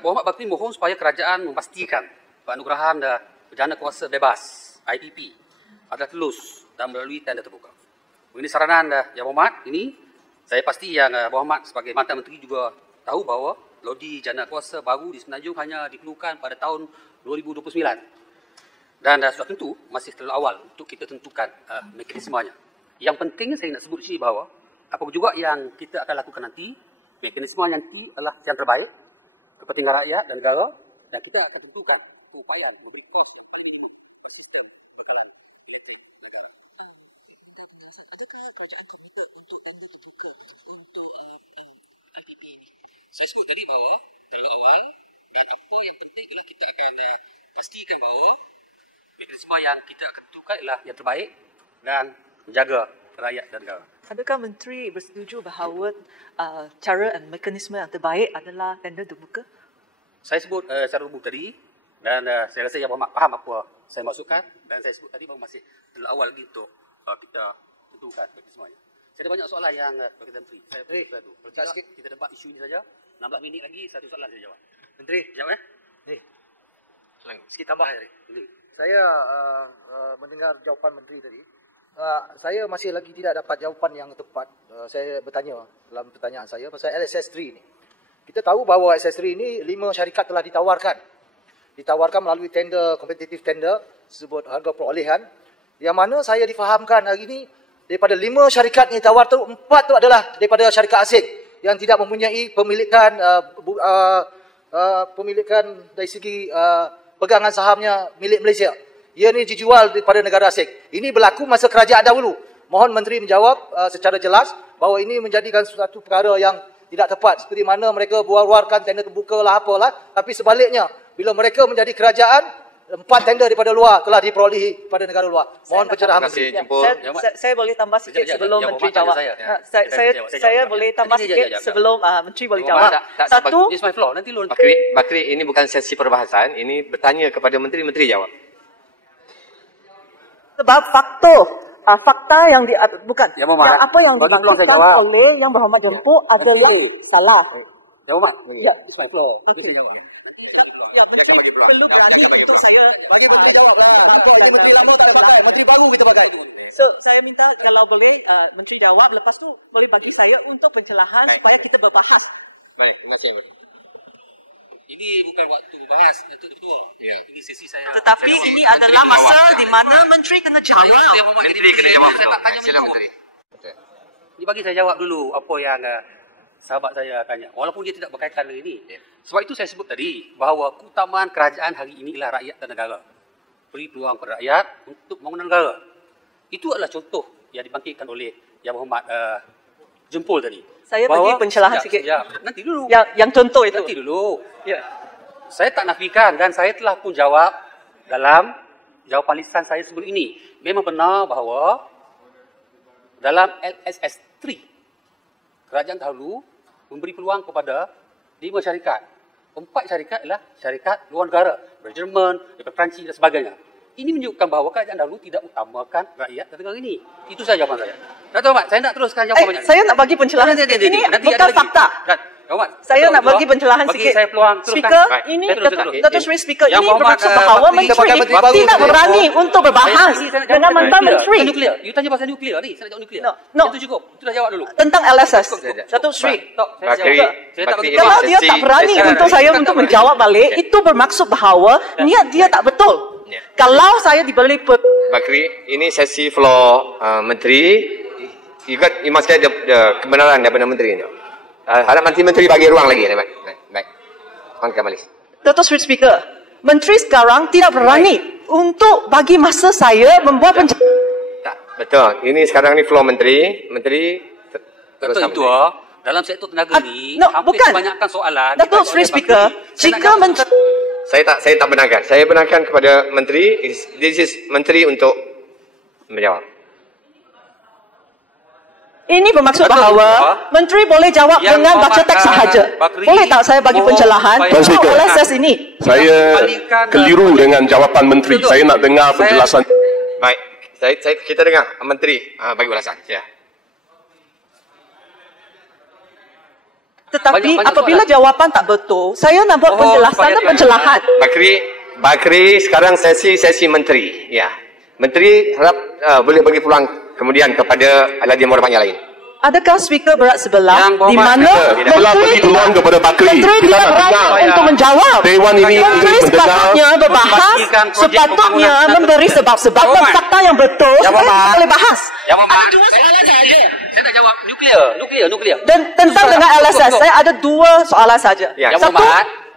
Muhammad Bakri mohon supaya kerajaan memastikan penganugerahan perdana kuasa bebas IPP adalah telus dan melalui tender terbuka. Ini saranan Yang Berhormat. Ini saya pasti Yang Berhormat sebagai mantan menteri juga tahu bahawa lodi jana kuasa baru di Semenanjung hanya diperlukan pada tahun 2029. Dan sudah tentu masih terlalu awal untuk kita tentukan mekanismenya. Yang penting saya nak sebut di sini bahawa apa juga yang kita akan lakukan nanti, mekanisme yang nanti adalah yang terbaik kepentingan rakyat dan negara, dan kita akan tentukan keupayaan memberi kos yang paling minimum bagi sistem bekalan elektrik negara. Adakah kerajaan komited untuk tender terbuka untuk IPP ini? Saya sebut tadi bahawa terlalu awal, dan apa yang penting adalah kita akan pastikan bahawa mekanisme yang kita akan tentukan adalah yang terbaik dan menjaga rakyat dan negara. Adakah Menteri bersetuju bahawa cara dan mekanisme yang terbaik adalah tender terbuka? Saya sebut secara umum tadi, dan saya rasa Yang Berhormat faham apa saya maksudkan, dan saya sebut tadi bahawa masih terlalu awal lagi untuk kita tentukan mekanismenya. Saya ada banyak soalan yang berkaitan Menteri. Saya satu. Kalau tidak, kita debat isu ini saja. 16 minit lagi, satu soalan saya jawab. Menteri, Jawab sikit tambah hari. Saya mendengar jawapan Menteri tadi. Saya masih lagi tidak dapat jawapan yang tepat. Saya bertanya dalam pertanyaan saya pasal LSS3 ini. Kita tahu bahawa LSS3 ini 5 syarikat telah ditawarkan. Ditawarkan melalui tender, kompetitif tender, sebut harga perolehan. Yang mana saya difahamkan hari ini, daripada 5 syarikat yang ditawar tu, 4 tu adalah daripada syarikat asing yang tidak mempunyai pemilikan dari segi pegangan sahamnya milik Malaysia. Ia ni dijual kepada negara asing. Ini berlaku masa kerajaan dahulu. Mohon Menteri menjawab secara jelas bahawa ini menjadikan suatu perkara yang tidak tepat. Seperti mana mereka buat-buatkan tender terbuka lah apalah. Tapi sebaliknya, bila mereka menjadi kerajaan, 4 tender daripada luar telah diperolehi pada negara luar. Mohon pencerahan Menteri. Saya boleh tambah sikit sebelum Menteri jawab. Saya boleh tambah sikit sebelum Menteri boleh jawab. Satu, Bakri, ini bukan sesi perbahasan. Ini bertanya kepada Menteri, Menteri jawab. sebab fakta yang bukan Ya, Muhammad. apa yang dimaksudkan oleh Yang Berhormat jemput adalah salah. Ya, Muhammad. Ya. It's my floor. Okay. Jawab. Ya, Menteri perlu berani untuk saya Bagi Menteri jawab lah. Ini Menteri lama tak ada pakai. Menteri baru kita pakai. So, saya minta kalau boleh Menteri jawab, lepas tu boleh bagi saya untuk pencerahan supaya kita berbahas. Baik, terima kasih. Ini bukan waktu bahas untuk ketua. Ya. Ini sesi saya. Tetapi ini adalah masa di mana Menteri kena jawab. Menteri kena jawab. Silakan Menteri. Ini bagi saya jawab dulu apa yang sahabat saya tanya. Walaupun dia tidak berkaitan dengan ini. Sebab itu saya sebut tadi bahawa keutamaan kerajaan hari ini ialah rakyat dan negara. Beri peluang kepada rakyat untuk membangun negara. Itu adalah contoh yang dibangkitkan oleh Yang Berhormat Jempol tadi. Saya bagi pencerahan sikit. Nanti dulu. Yang contoh itu. Nanti dulu. Ya. Saya tak nafikan dan saya telah pun jawab dalam jawapan lisan saya sebelum ini. Memang benar bahawa dalam LSS 3 kerajaan dahulu memberi peluang kepada 5 syarikat. 4 syarikat adalah syarikat luar negara, dari Jerman, dari Perancis dan sebagainya. Ini menunjukkan bahawa kerajaan dahulu tidak utamakan rakyat dan negara ini. Itu saja jawapan saya. Datuk Ahmad, saya nak teruskan jawapan banyak. Saya nak bagi pencerahan sikit. Ini bukan fakta. Saya nak bagi pencerahan sikit. Speaker, ini Datuk Seri Speaker, ini bermaksud bahawa Menteri tidak berani untuk berbahas dengan mantan Menteri. You tanya pasal nuklear ni, saya nak jawab nuklear. No. Itu cukup. Itu dah jawab dulu. Tentang LSS. Datuk Seri. Bakri, Kalau dia tak berani untuk saya untuk menjawab balik, itu bermaksud bahawa niat dia tak betul. Kalau saya diberi Bakri, ini sesi floor Menteri. You must get the kebenaran daripada Menteri ini. Harap nanti Menteri bagi ruang lagi. Baik. Kembali. Datuk Seri Speaker, Menteri sekarang tidak berani untuk bagi masa saya membuat Tak, betul. Ini sekarang ni floor Menteri. Menteri terus itu dalam sektor tenaga ni hampir bukan. kebanyakan soalan Datuk Seri Speaker, jika Menteri Saya tak benarkan. Saya benarkan kepada Menteri. This is Menteri untuk menjawab. ini bermaksud bahawa Menteri boleh jawab dengan baca teks sahaja. Boleh tak saya bagi pencerahan untuk LSS ini? Saya keliru dengan jawapan Menteri. Saya nak dengar penjelasan. Baik. Kita dengar Menteri bagi ulasan. Ya. Tetapi apabila jawapan tak betul, saya nak buat penjelasan dan pencerahan. Bakri sekarang sesi menteri. Ya. Menteri harap boleh bagi peluang kemudian kepada ahli hormat yang lain. Adakah speaker berat sebelah di mana telah beri peluang kepada Bakri? menteri tidak berani untuk menjawab? Dewan ini Menteri sepatutnya berbahas, sepatutnya memberi sebab-sebab dan fakta yang betul supaya kita boleh bahas. Ada dua soalan saja. Saya nak jawab nuklear. Dan tentang dengan LSS, saya ada dua soalan saja. Yang Satu,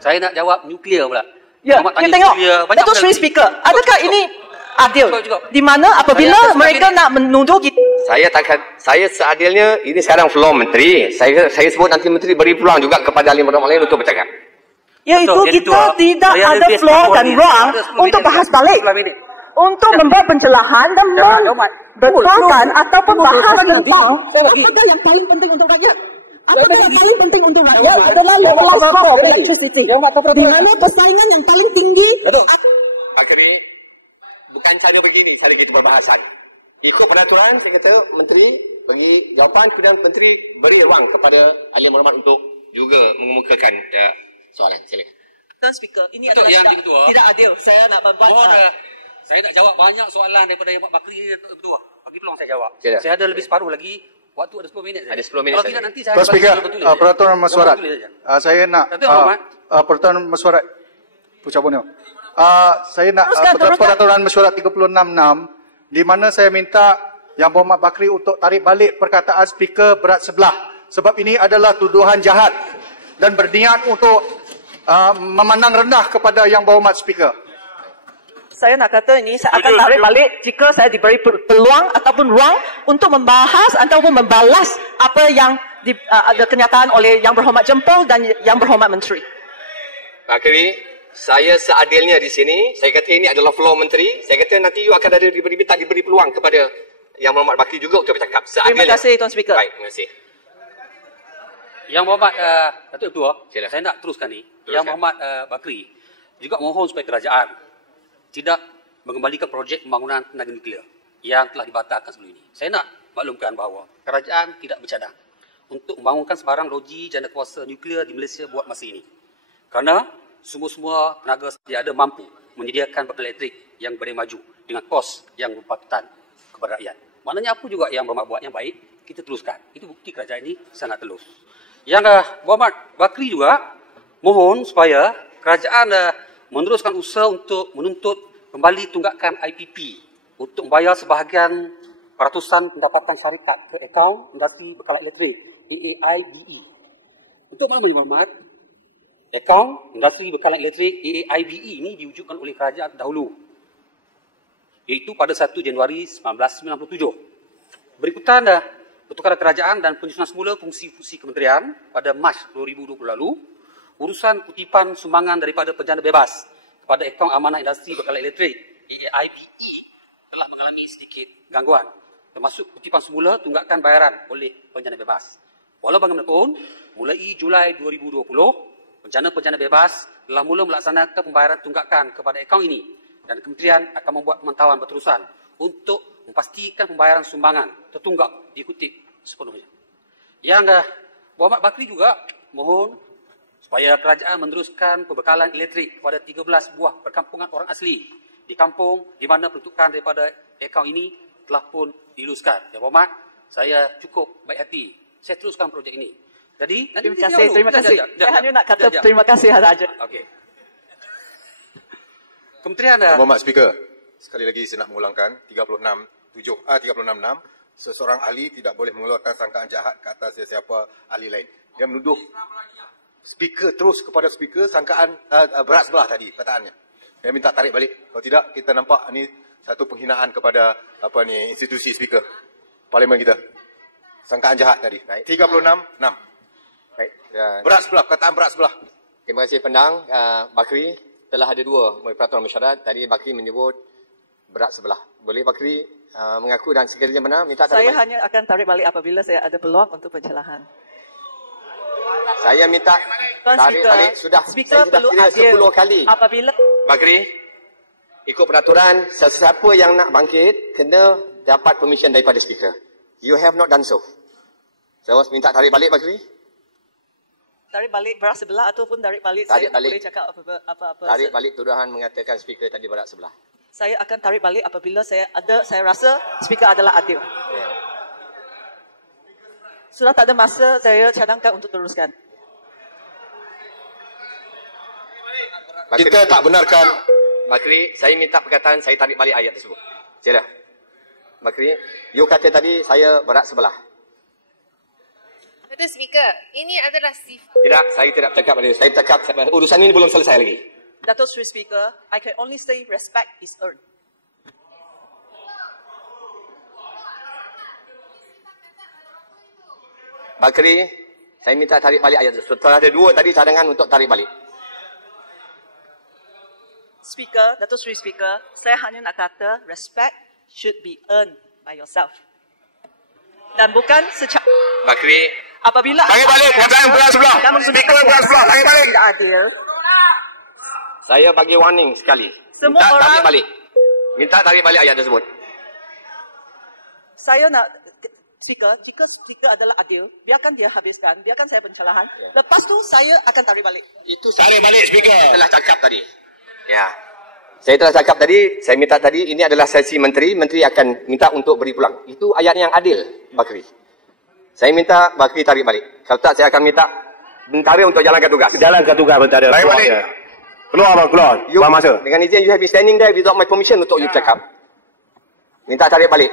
saya nak jawab nuklear pula. ya, kita tengok. Datuk Seri Speaker, adakah ini adil? Di mana apabila mereka nak menuduh kita, Saya seadilnya ini sekarang floor menteri. Saya sebut nanti menteri beri peluang juga kepada ahli hormat lain untuk bercakap. iaitu kita tidak ada floor dan ruang untuk bahas balik, untuk membuat pencerahan dan membetulkan ataupun bahas tentang apakah yang paling penting untuk rakyat. Apakah yang paling penting untuk rakyat adalah levelized cost of electricity, di mana persaingan yang paling tinggi. Bakri, bukan cara begini cara kita berbahasan. Ikut peraturan, saya kata menteri bagi jawapan, kemudian menteri beri ruang kepada ahli hormat untuk juga mengemukakan soalan. Silakan. Tuan Speaker, ini adalah tidak adil. Saya nak Saya nak jawab banyak soalan daripada Yang Bakri betul. Bagi peluang saya jawab. Sila. Saya ada lebih separuh lagi. Waktu ada 10 minit. Ada 10 minit Kalau saja. tidak nanti saya Tuan Speaker, peraturan mesyuarat. Saya nak peraturan mesyuarat. Pucapun saya nak peraturan mesyuarat 36.6 di mana saya minta Yang Berhormat Bakri untuk tarik balik perkataan speaker berat sebelah, sebab ini adalah tuduhan jahat dan berniat untuk memandang rendah kepada Yang Berhormat Speaker. Saya nak kata ini, saya akan tarik balik jika saya diberi peluang ataupun ruang untuk membahas ataupun membalas apa yang ada kenyataan oleh Yang Berhormat Jempol dan Yang Berhormat Menteri. Bakri, saya seadilnya di sini, saya kata ini adalah floor menteri. Saya kata nanti you akan ada diberi peluang kepada Yang Berhormat Bakri juga untuk bercakap. Seadilnya. Terima kasih Tuan Speaker. Baik, terima kasih. Yang Berhormat Datuk Ketua, saya nak teruskan ni. Yang Berhormat Bakri juga mohon supaya kerajaan tidak mengembalikan projek pembangunan tenaga nuklear yang telah dibatalkan sebelum ini. Saya nak maklumkan bahawa kerajaan tidak bercadang untuk membangunkan sebarang loji jana kuasa nuklear di Malaysia buat masa ini. Kerana semua tenaga sedia ada mampu menyediakan bekal elektrik yang berdaya maju dengan kos yang berpatutan kepada rakyat. Maknanya apa juga yang Berhormat buat yang baik, kita teruskan. Itu bukti kerajaan ini sangat telus. Yang Berhormat Bakri juga mohon supaya kerajaan meneruskan usaha untuk menuntut kembali tunggakan IPP untuk membayar sebahagian peratusan pendapatan syarikat ke akaun industri bekalan elektrik AAIBE. Untuk maklumat Yang Berhormat, akaun industri bekalan elektrik AAIBE ini diwujudkan oleh kerajaan dahulu, iaitu pada 1 Januari 1997. Berikutan pertukaran kerajaan dan penyusunan semula fungsi-fungsi kementerian pada Mac 2020 lalu, urusan kutipan sumbangan daripada penjana bebas kepada akaun amanah industri bekalan elektrik AAIBE telah mengalami sedikit gangguan, termasuk kutipan semula tunggakan bayaran oleh penjana bebas. Walau bagaimanapun, mulai Julai 2020, penjana-penjana bebas telah mula melaksanakan pembayaran tunggakan kepada akaun ini dan kementerian akan membuat pemantauan berterusan untuk memastikan pembayaran sumbangan tertunggak diikuti sepenuhnya. Yang Berhormat Bakri juga mohon supaya kerajaan meneruskan pembekalan elektrik kepada 13 buah perkampungan orang asli di kampung di mana peruntukan daripada akaun ini telah pun diluluskan. Yang Berhormat, saya cukup baik hati. Saya teruskan projek ini. Jadi, terima kasih. Saya hanya nak kata terima kasih saja. Okey. Kementerian Berhormat Speaker, sekali lagi saya nak mengulangkan 36.6, seseorang ahli tidak boleh mengeluarkan sangkaan jahat ke atas sesiapa ahli lain. Dia menuduh Speaker terus kepada Speaker sangkaan berat sebelah tadi perkataannya. Saya minta tarik balik. Kalau tidak, kita nampak ini satu penghinaan kepada institusi Speaker Parlimen kita. Sangkaan jahat tadi. 36.6. Baik. Berat sebelah, perkataan berat sebelah. Terima kasih Pendang. Bakri telah ada dua peraturan mesyuarat. Tadi Bakri menyebut berat sebelah. Boleh Bakri mengaku dan sekiranya benar minta tarik balik? Saya hanya akan tarik balik apabila saya ada peluang untuk pencerahan. Saya minta tarik balik sudah. Speaker saya sudah perlu kira 10 kali. Apabila Bakri, ikut peraturan, sesiapa yang nak bangkit kena dapat permission daripada Speaker. You have not done so. Saya minta tarik balik Bakri. tarik balik berak sebelah ataupun tarik balik, Tarik saya tak balik. boleh cakap apa-apa. Tarik balik tuduhan mengatakan speaker tadi berak sebelah. Saya akan tarik balik apabila saya rasa speaker adalah adil. Ya. Sudah tak ada masa, saya cadangkan untuk teruskan. Kita tak benarkan. Bakri, saya minta perkataan, saya tarik balik ayat tersebut. Sila. Bakri, you kata tadi saya berak sebelah. Betul Speaker, ini adalah Tidak, saya tidak cakap tadi. Saya cakap urusan ini belum selesai lagi. Datuk Seri Speaker, I can only say respect is earned. Bakri, saya minta tarik balik ayat tersebut. Setelah ada dua tadi cadangan untuk tarik balik. Speaker, Datuk Seri Speaker, saya hanya nak kata respect should be earned by yourself. Dan bukan secara Bakri, apabila Tarik balik, perkataan berak sebelah. Speaker berak sebelah, tarik balik. tidak adil, saya bagi warning sekali. Semua Minta orang- tarik balik. Minta tarik balik ayat tersebut. saya nak Speaker, jika Speaker adalah adil, biarkan dia habiskan, biarkan saya pencerahan. Lepas tu saya akan tarik balik. Itu tarik balik speaker. Saya telah cakap tadi. Ya. Saya telah cakap tadi, saya minta tadi, ini adalah sesi menteri, menteri akan minta untuk beri pulang. Itu ayat yang adil, Bakri. Saya minta Bakri tarik balik. Kalau tak, saya akan minta bentara untuk jalankan tugas. Jalankan tugas bentara. Tarik balik. Keluar abang, keluar. You, Buang masa. dengan izin, you have been standing there without my permission untuk you cakap. Minta tarik balik.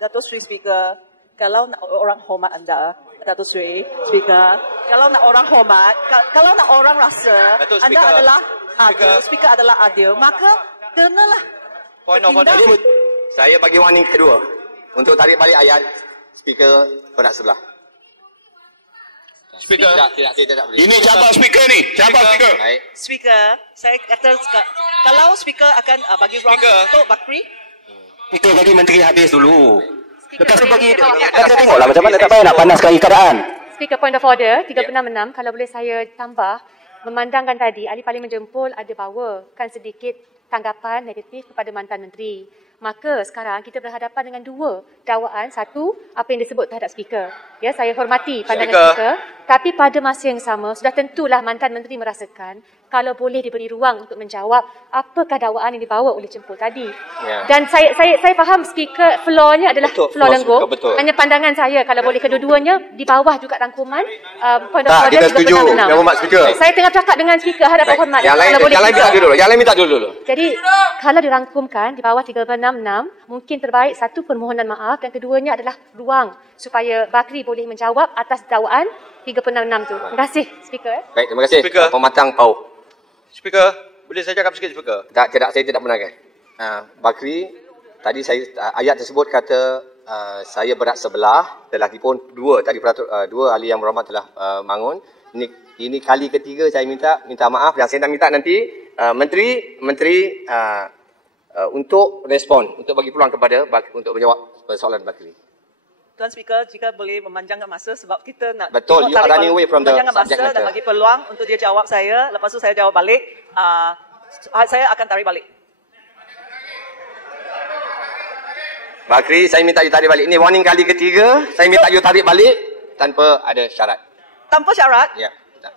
Datuk Seri Speaker, kalau nak orang hormat anda, Datuk Seri Speaker, kalau nak orang hormat, kalau nak orang rasa Datuk anda Speaker. adalah adil, Speaker adalah adil, maka kenalah bertindak. Saya bagi warning kedua. Untuk tarik balik ayat, speaker berak sebelah. Speaker. Tidak, saya tidak boleh. Ini cabar speaker ni. Cabar speaker. Baik. Speaker, saya kata kalau Speaker akan bagi ruang untuk Bakri, Itu bagi menteri habis dulu. Lepas tu bagi Speaker, tengoklah macam mana, tak payah nak panaskan keadaan. Speaker point of order 366, kalau boleh saya tambah, memandangkan tadi ahli parlimen jempol ada bawakan sedikit tanggapan negatif kepada mantan menteri. Maka sekarang kita berhadapan dengan dua dakwaan. Satu, apa yang disebut terhadap speaker. Ya, saya hormati pandangan speaker. Tapi pada masa yang sama, sudah tentulah mantan menteri merasakan kalau boleh diberi ruang untuk menjawab apakah dakwaan yang dibawa oleh jempol tadi. Ya. Dan saya faham speaker floor-nya adalah Betul, floor floor lengkung. speaker, betul. Hanya pandangan saya kalau boleh kedua-duanya di bawah juga rangkuman point of Tak, order kita setuju. 366. Yang hormat speaker. Saya tengah cakap dengan speaker hadapan hormat. Yang lain, Kalau boleh yang lain kita- minta dulu. Yang lain minta dulu. Jadi kalau dirangkumkan di bawah 366, mungkin terbaik satu permohonan maaf dan keduanya adalah ruang supaya Bakri boleh menjawab atas dakwaan 366 tu. Terima kasih speaker. Baik, terima kasih. Speaker. Pematang Pau. Speaker, boleh saya cakap sikit, Speaker? Tak, saya tidak benarkan. Bakri, tadi saya ayat tersebut kata saya berak sebelah, lelaki pun dua tadi dua ahli yang berhormat telah bangun. Ini kali ketiga saya minta maaf dan saya nak minta nanti menteri untuk respon, untuk bagi peluang kepada untuk menjawab soalan Bakri. Tuan Speaker, jika boleh memanjangkan masa sebab kita nak Betul, you are running away from the memanjangkan subject masa dan matter. bagi peluang untuk dia jawab saya, lepas tu saya jawab balik, saya akan tarik balik. Bakri, saya minta you tarik balik. Ini warning kali ketiga, saya minta you tarik balik tanpa ada syarat. Tanpa syarat, Ya.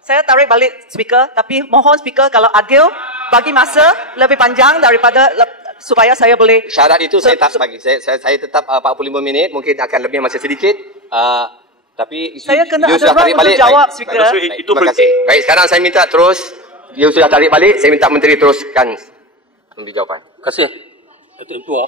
saya tarik balik Speaker, tapi mohon Speaker kalau adil, bagi masa lebih panjang daripada supaya saya boleh... Syarat itu saya tak bagi. Saya tetap 45 minit, mungkin akan lebih masa sedikit. Tapi Saya kena you ada sudah ruang tarik untuk balik. jawab, Baik. Speaker. Baik, terima kasih. Baik, sekarang saya minta terus, you sudah tarik balik, saya minta menteri teruskan memberi jawapan. Terima kasih. Datuk Impua.